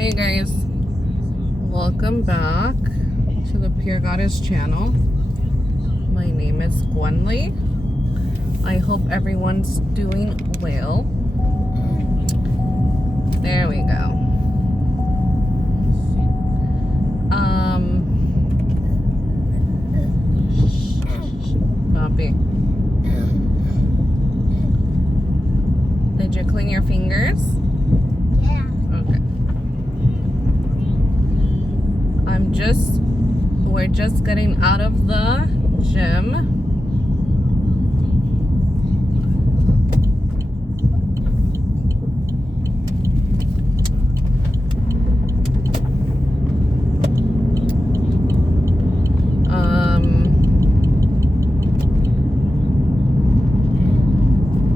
Hey guys, welcome back to the Pure Goddess channel. My name is Gwenly. I hope everyone's doing well. There we go. Poppy. Did you clean your fingers? Yeah. Okay. We're just getting out of the gym.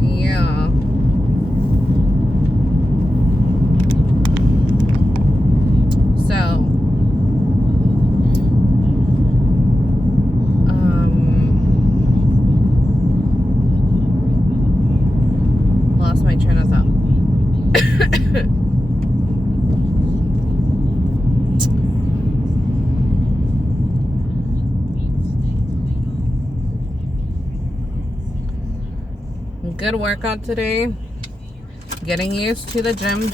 Yeah. So, lost my train of thought. Good workout today. Getting used to the gym.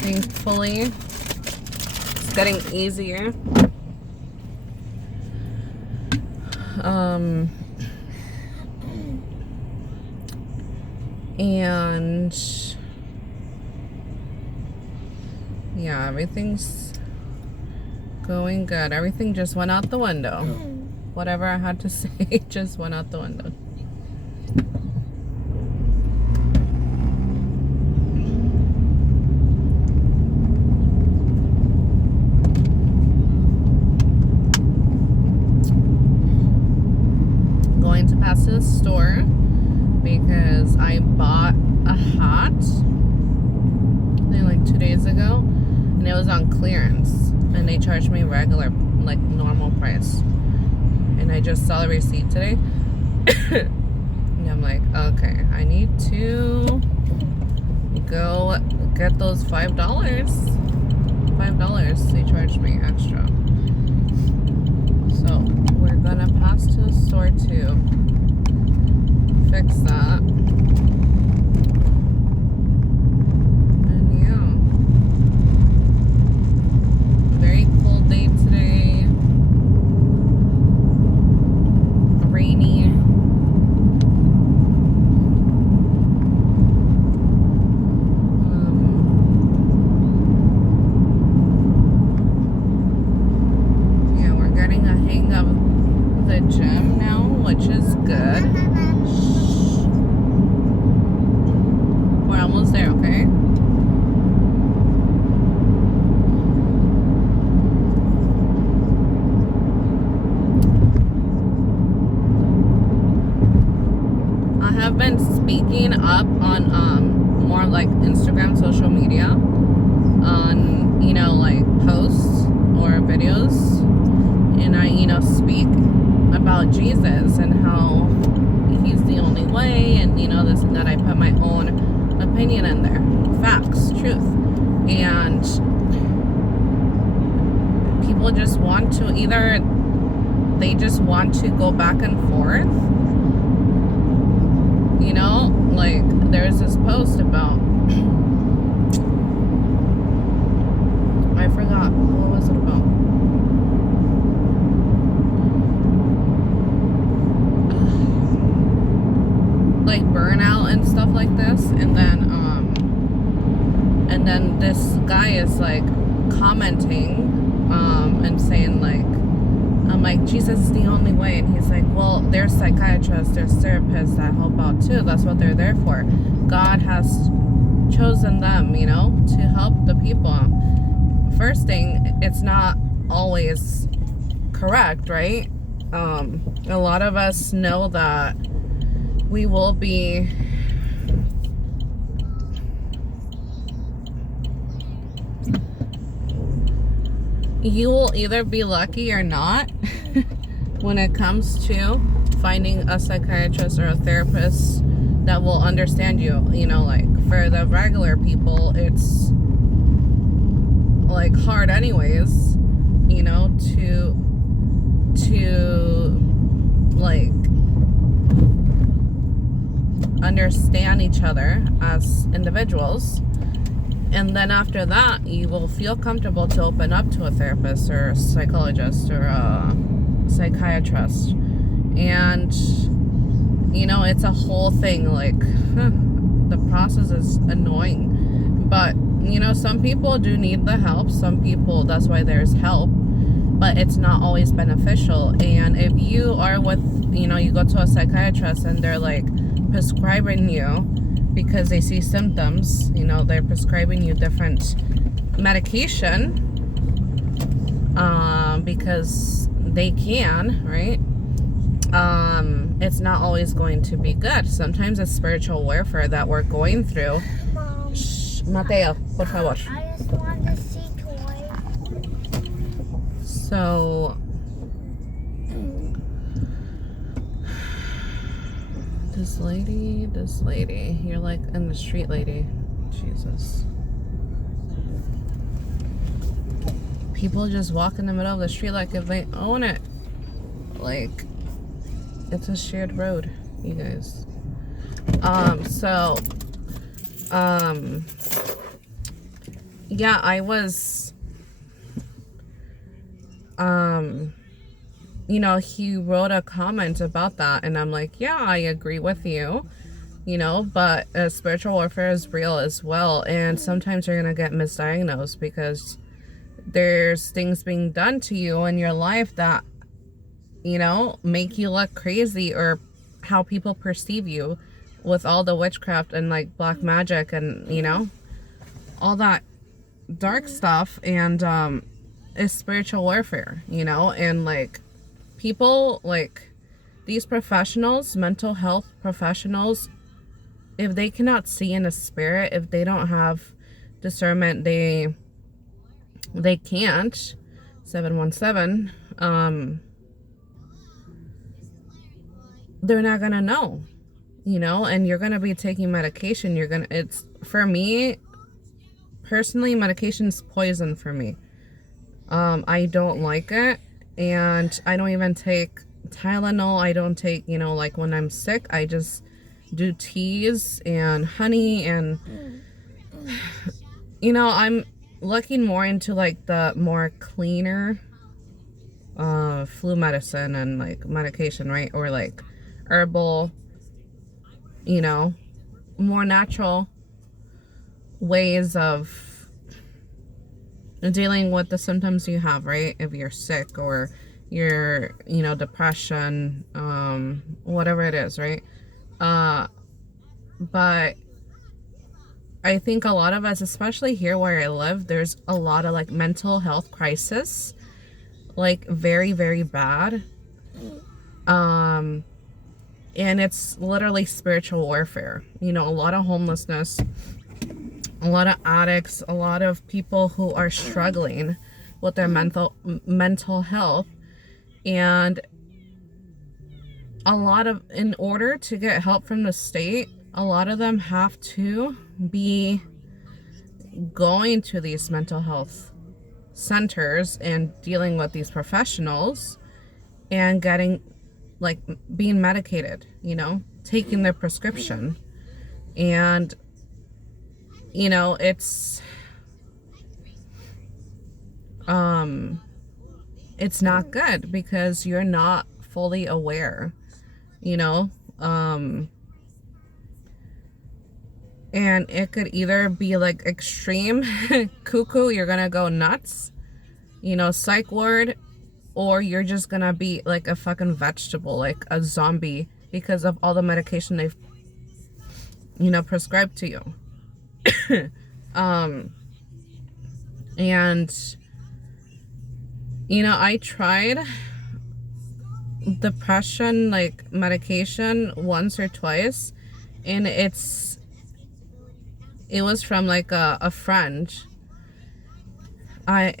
Thankfully, it's getting easier. And yeah, everything's going good. Everything just went out the window. Whatever I had to say just went out the window. Going to pass to the store because I bought a hat, I think like 2 days ago, and it was on clearance, and they charged me regular, like normal price, and I just saw the receipt today. And I'm like, okay, I need to go get those $5. $5 they charged me extra. So we're gonna pass to the store to fix that. And yeah, very cold day today. Rainy. Yeah, we're getting a hang of the gym now, which is good. We're almost there, okay? I have been speaking up on more like Instagram, social media, on, you know, like posts or videos, and I, you know, speak about Jesus and how he's the only way, and you know, this and that. I put my own opinion in there, facts, truth, and people just want to they just want to go back and forth, you know. Like there's this post about I forgot, what was it about? Like burnout and stuff like this, and then this guy is like commenting and saying like, I'm like, Jesus is the only way, and he's like, well, there's psychiatrists, there's therapists that help out too. That's what they're there for. God has chosen them, you know, to help the people. First thing, it's not always correct, right? A lot of us know that we will be you will either be lucky or not when it comes to finding a psychiatrist or a therapist that will understand you. You know, like for the regular people, it's like hard anyways, you know, to like understand each other as individuals. And then after that, you will feel comfortable to open up to a therapist or a psychologist or a psychiatrist. And, you know, it's a whole thing. Like, the process is annoying. But, you know, some people do need the help. Some people, that's why there's help. But it's not always beneficial. And if you are with, you know, you go to a psychiatrist and they're like prescribing you because they see symptoms, you know, they're prescribing you different medication because they can, right? It's not always going to be good. Sometimes it's spiritual warfare that we're going through. Mom, Shh, Mateo, por favor. I just want to see toys. So, this lady, you're like in the street lady. Jesus. People just walk in the middle of the street like if they own it. Like, it's a shared road, you guys. Yeah, I was, you know, he wrote a comment about that, and I'm like, yeah, I agree with you, you know, but spiritual warfare is real as well, and sometimes you're gonna get misdiagnosed because there's things being done to you in your life that, you know, make you look crazy, or how people perceive you with all the witchcraft and like black magic and, you know, all that dark stuff. And it's spiritual warfare, you know, and like people, like these professionals, mental health professionals, if they cannot see in a spirit, if they don't have discernment, they can't. 717, they're not gonna know, you know, and you're gonna be taking medication. It's, for me personally, medication's poison for me. I don't like it, and I don't even take Tylenol. I don't take, you know, like when I'm sick, I just do teas and honey, and you know, I'm looking more into like the more cleaner flu medicine and like medication, right? Or like herbal, you know, more natural ways of dealing with the symptoms you have, right? If you're sick or you're, you know, depression, whatever it is, right? But I think a lot of us, especially here where I live, there's a lot of like mental health crisis, like very, very bad. And it's literally spiritual warfare. You know, a lot of homelessness, a lot of addicts, a lot of people who are struggling with their mental health. And a lot of, in order to get help from the state, a lot of them have to be going to these mental health centers and dealing with these professionals and getting, like, being medicated, you know, taking their prescription. And, you know, it's not good because you're not fully aware, you know, and it could either be like extreme cuckoo, you're gonna go nuts, you know, psych ward, or you're just gonna be like a fucking vegetable, like a zombie, because of all the medication they've, you know, prescribed to you. And, you know, I tried depression, like, medication once or twice, and it was from like a friend. I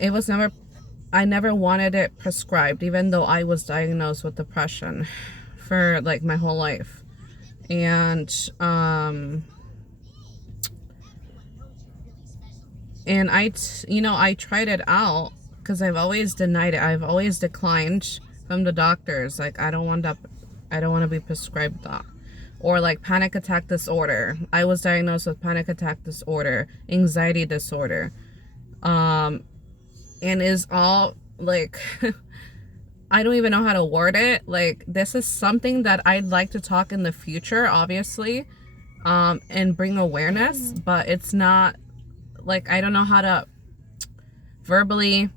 never wanted it prescribed, even though I was diagnosed with depression for like my whole life. And And I tried it out because I've always denied it. I've always declined from the doctors. Like, I don't want to be prescribed that. Or like panic attack disorder. I was diagnosed with panic attack disorder, anxiety disorder. And is all like, I don't even know how to word it. Like, this is something that I'd like to talk in the future, obviously, and bring awareness, but it's not like, I don't know how to verbally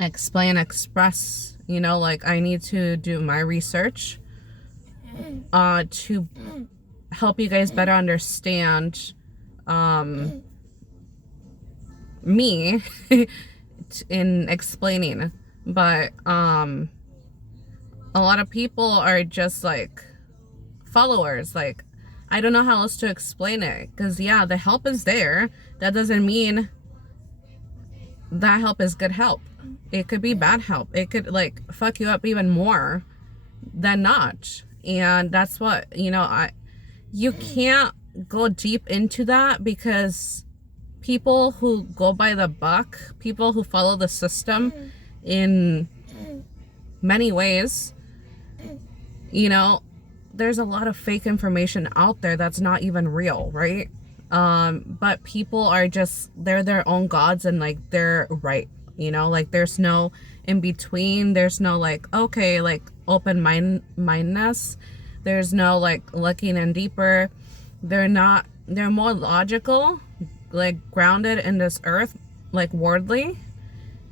express, like I need to do my research to help you guys better understand me in explaining. But a lot of people are just like followers. Like, I don't know how else to explain it, because yeah, the help is there. That doesn't mean that help is good help. It could be bad help. It could like fuck you up even more than not. And that's what, you can't go deep into that, because people who go by the buck, people who follow the system in many ways, there's a lot of fake information out there that's not even real, right? But people are just, they're their own gods, and like they're right, like there's no in between. There's no like, okay, like mindedness. There's no like looking in deeper. They're more logical, like grounded in this earth, like worldly,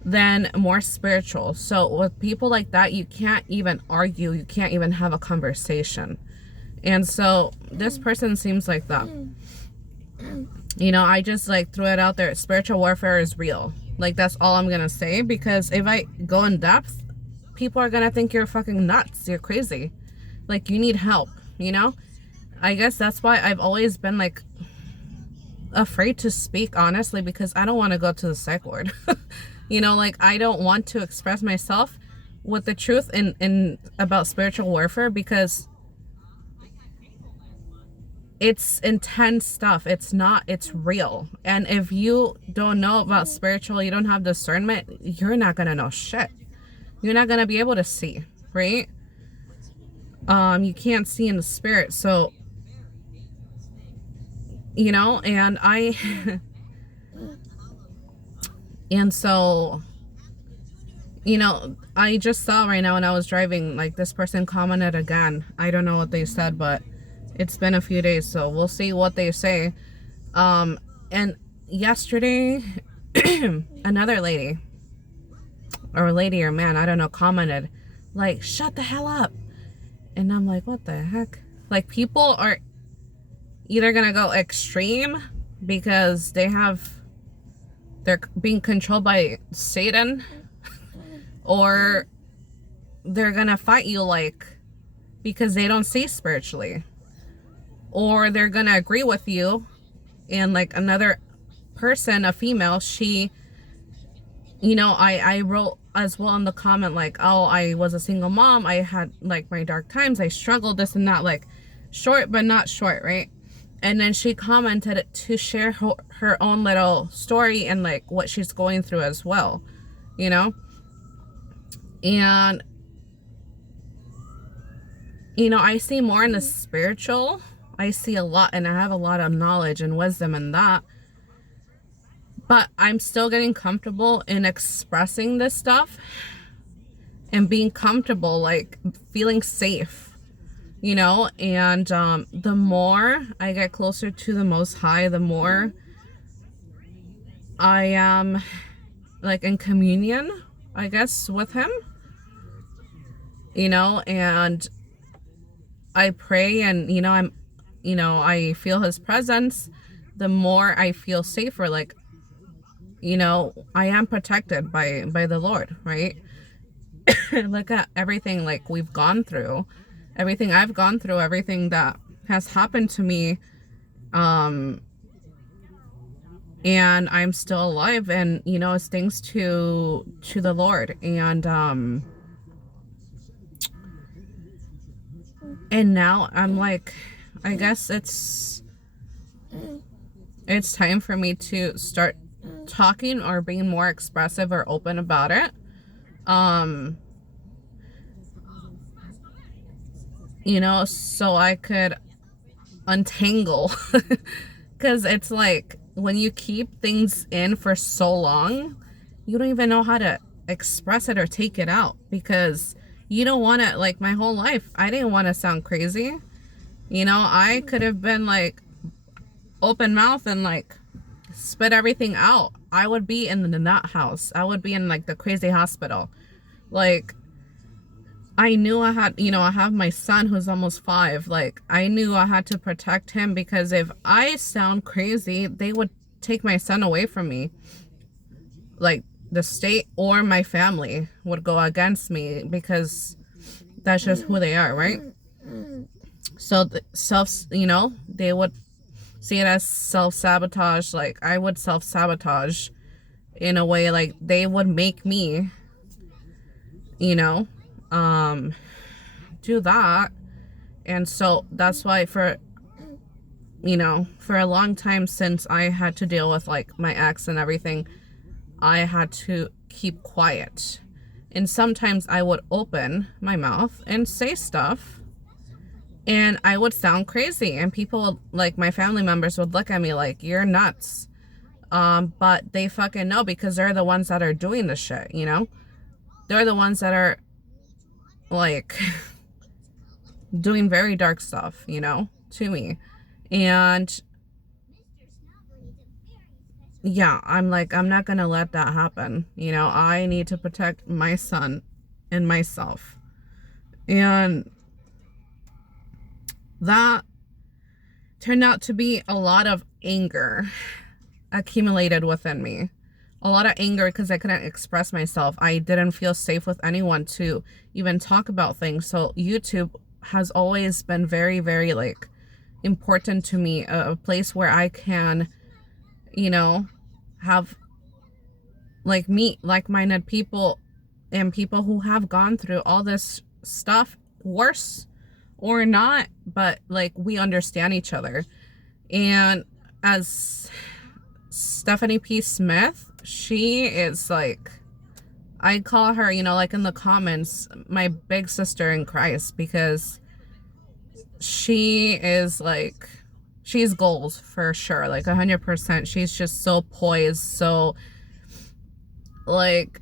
than more spiritual. So with people like that, you can't even argue, you can't even have a conversation. And so this person seems like that. I just like threw it out there. Spiritual warfare is real. Like, that's all I'm gonna say, because if I go in depth, people are gonna think you're fucking nuts, you're crazy, like you need help. I guess that's why I've always been like afraid to speak, honestly, because I don't want to go to the psych ward. Like, I don't want to express myself with the truth in about spiritual warfare, because it's intense stuff. It's real. And if you don't know about spiritual, you don't have discernment, you're not gonna know shit. You're not gonna be able to see, right? You can't see in the spirit. So, and and so, I just saw right now when I was driving, like, this person commented again. I don't know what they said, but it's been a few days, so we'll see what they say. And yesterday, another lady or man, I don't know, commented, like, shut the hell up. And I'm like, what the heck? Like, people are either gonna go extreme because they're being controlled by Satan, or they're gonna fight you, like, because they don't see spiritually, or they're gonna agree with you. And like another person, a female, she, I wrote as well in the comment, like, oh, I was a single mom, I had like my dark times, I struggled, this and that, like short but not short, right? And then she commented to share her own little story and like what she's going through as well, and I see more in the spiritual. I see a lot, and I have a lot of knowledge and wisdom in that, but I'm still getting comfortable in expressing this stuff and being comfortable, like feeling safe, and the more I get closer to the Most High, the more I am like in communion, I guess, with him, and I pray, and I feel his presence. The more I feel safer, like, I am protected by the Lord, right? Look at everything like we've gone through, everything I've gone through, everything that has happened to me, and I'm still alive, and it's thanks to the Lord. And now I'm like, I guess it's time for me to start talking or being more expressive or open about it. You know, so I could untangle. Because it's like when you keep things in for so long, you don't even know how to express it or take it out, because you don't want to, like my whole life, I didn't want to sound crazy. You know, I could have been like open mouth and like spit everything out. I would be in the nut house. I would be in like the crazy hospital. Like, I knew I had, you know, I have my son who's almost 5. Like, I knew I had to protect him, because if I sound crazy, they would take my son away from me. Like, the state or my family would go against me, because that's just who they are, right? So, you know, they would see it as self-sabotage. Like, I would self-sabotage in a way, like, they would make me, you know, do that. And so that's why for, you know, for a long time, since I had to deal with like my ex and everything, I had to keep quiet. And sometimes I would open my mouth and say stuff, and I would sound crazy, and people, like my family members, would look at me like, you're nuts. But they fucking know, because they're the ones that are doing the shit, you know? They're the ones that are like doing very dark stuff, you know, to me. And yeah, I'm like, I'm not gonna let that happen. You know, I need to protect my son and myself. And that turned out to be a lot of anger accumulated within me. A lot of anger because I couldn't express myself. I didn't feel safe with anyone to even talk about things. So YouTube has always been very, very like important to me. A place where I can, you know, have like meet like-minded people and people who have gone through all this stuff, worse or not, but like we understand each other. And as Stephanie P. Smith, she is like, I call her, you know, like in the comments, my big sister in Christ, because she is like, she's goals for sure, like 100%. She's just so poised, so like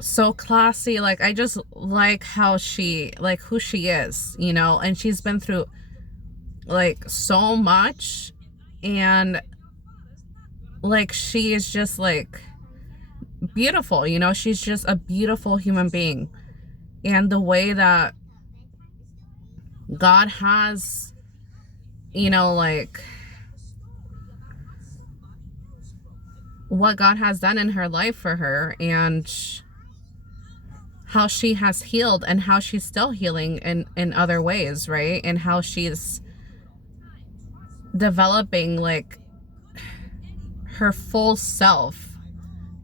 so classy. Like, I just like how she, like who she is, you know, and she's been through like so much, and like she is just like beautiful, you know, she's just a beautiful human being. And the way that God has, you know, like what God has done in her life for her, and how she has healed, and how she's still healing in other ways, right? And how she's developing like her full self,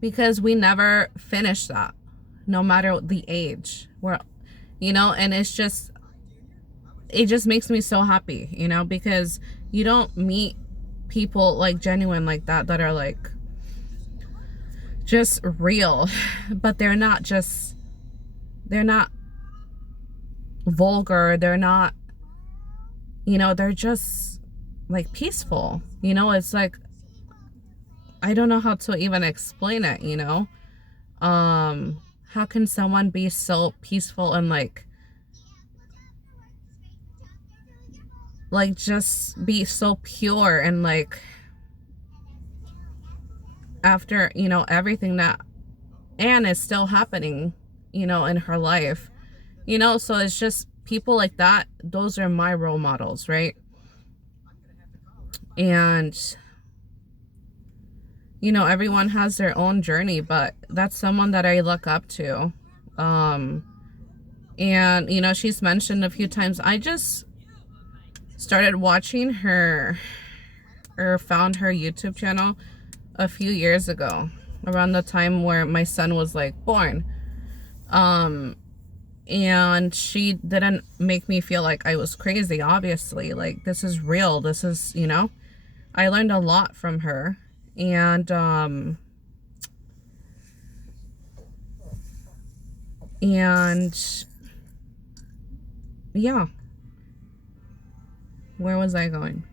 because we never finish that, no matter the age. We're, you know, and it's just, it just makes me so happy, you know, because you don't meet people like genuine like that, that are like just real, but they're not just, they're not vulgar, they're not, you know, they're just like peaceful, you know. It's like, I don't know how to even explain it, you know. How can someone be so peaceful and like just be so pure, and like after, you know, everything that Anne is still happening, you know, in her life, you know. So it's just people like that, those are my role models, right? And you know, everyone has their own journey, but that's someone that I look up to. And you know, she's mentioned a few times, I just started watching her, or found her YouTube channel a few years ago, around the time where my son was like born. And she didn't make me feel like I was crazy, obviously. Like, this is real, this is, you know, I learned a lot from her. And yeah, where was I going?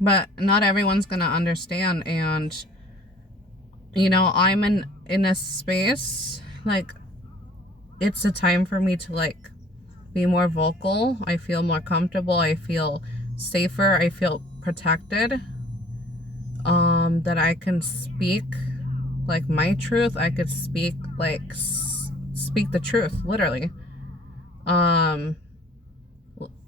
But not everyone's gonna understand, and you know, I'm in a space like it's a time for me to like be more vocal. I feel more comfortable. I feel safer. I feel protected. That I can speak like my truth. I could speak like speak the truth, literally. Um,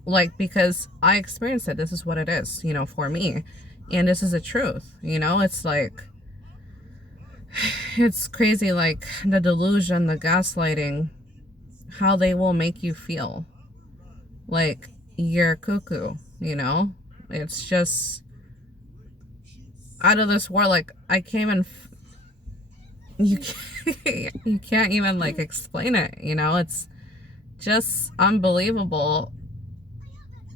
like because I experienced it. This is what it is, you know, for me, and this is the truth. You know, it's like it's crazy, like the delusion, the gaslighting, how they will make you feel like you're cuckoo, you know? It's just out of this world. Like I came and you can't, you can't even like explain it, you know? It's just unbelievable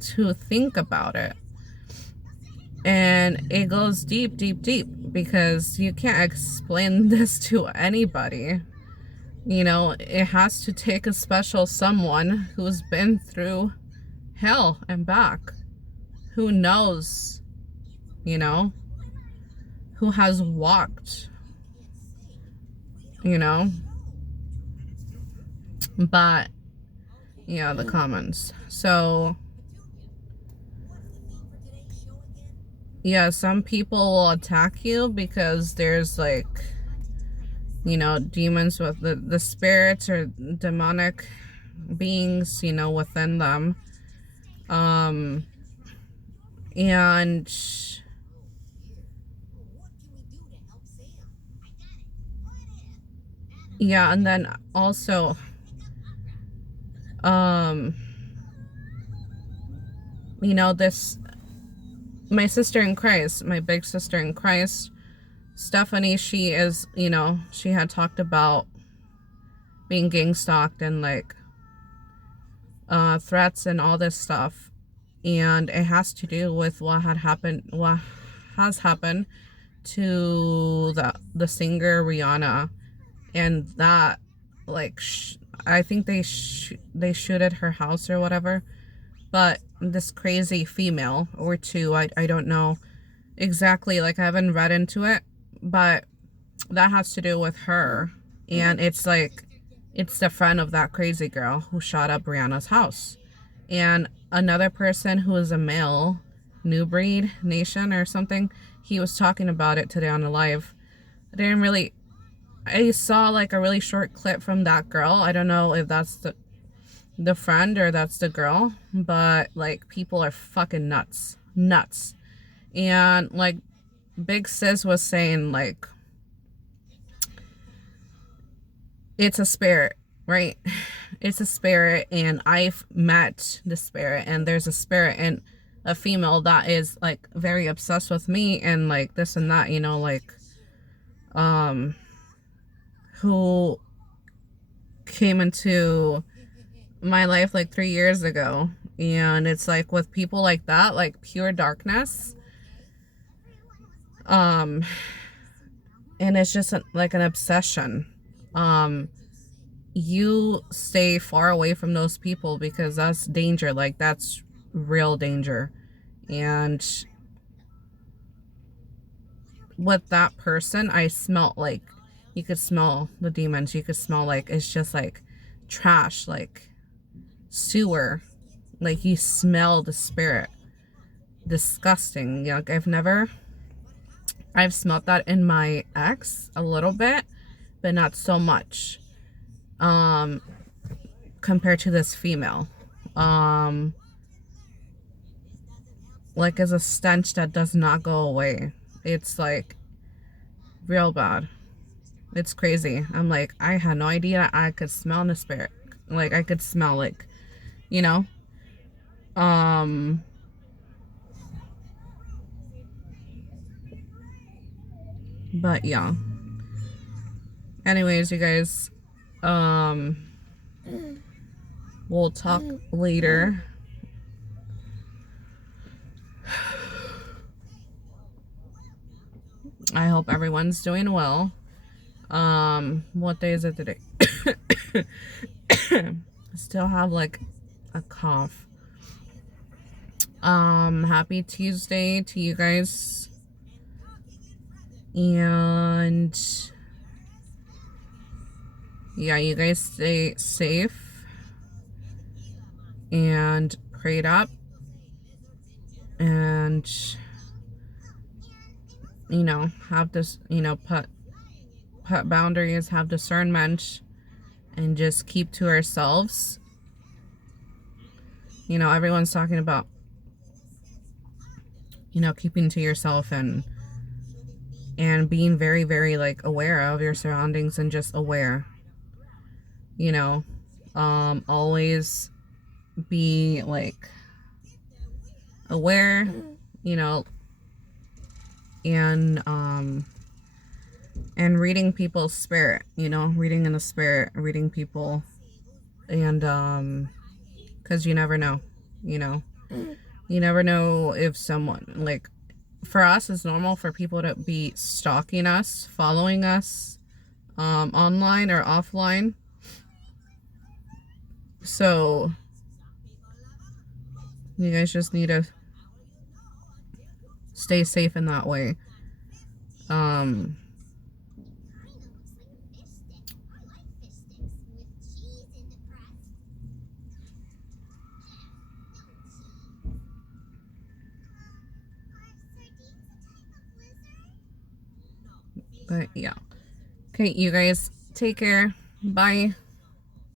to think about it. And it goes deep, deep, deep because you can't explain this to anybody. You know, it has to take a special someone who's been through hell and back, who knows, you know, who has walked, you know. But yeah, the comments. So yeah, some people will attack you because there's like, you know, demons with the spirits or demonic beings, you know, within them. And yeah, and then also you know, this my sister in Christ, my big sister in Christ, Stephanie, she is, you know, she had talked about being gang stalked and like threats and all this stuff, and it has to do with what has happened to the singer Rihanna, and that like I think they shooted her house or whatever. But this crazy female or two, I don't know exactly, like I haven't read into it, but that has to do with her. And it's like it's the friend of that crazy girl who shot up Rihanna's house. And another person who is a male, New Breed Nation or something, he was talking about it today on the live. I saw like a really short clip from that girl. I don't know if that's the friend or that's the girl, but like people are fucking nuts. And like Big Sis was saying, like, it's a spirit, right? It's a spirit, and I've met the spirit, and there's a spirit in a female that is like very obsessed with me and like this and that, you know, like who came into my life like 3 years ago. And it's like with people like that, like pure darkness, and it's just like an obsession. You stay far away from those people because that's danger. Like that's real danger. And with that person, I smelt like, you could smell the demons. You could smell like it's just like trash, like sewer. Like you smell the spirit. Disgusting. You know, I've smelt that in my ex a little bit, but not so much compared to this female. Like it's a stench that does not go away. It's like real bad. It's crazy. I'm like, I had no idea I could smell the spirit. Like I could smell, like, you know. But yeah. Anyways, you guys, we'll talk later. I hope everyone's doing well. What day is it today? Still have like a cough. Happy Tuesday to you guys. And yeah, you guys stay safe and prayed up, and you know, have this, you know, put boundaries, have discernment, and just keep to ourselves. You know, everyone's talking about, you know, keeping to yourself and being very, very like aware of your surroundings and just aware, you know, always be like aware, you know, and reading people's spirit, you know, reading in the spirit, reading people, and because you never know, you know, you never know if someone, like, for us, it's normal for people to be stalking us, following us, online or offline. So you guys just need to stay safe in that way. But yeah. Okay, you guys take care. Bye.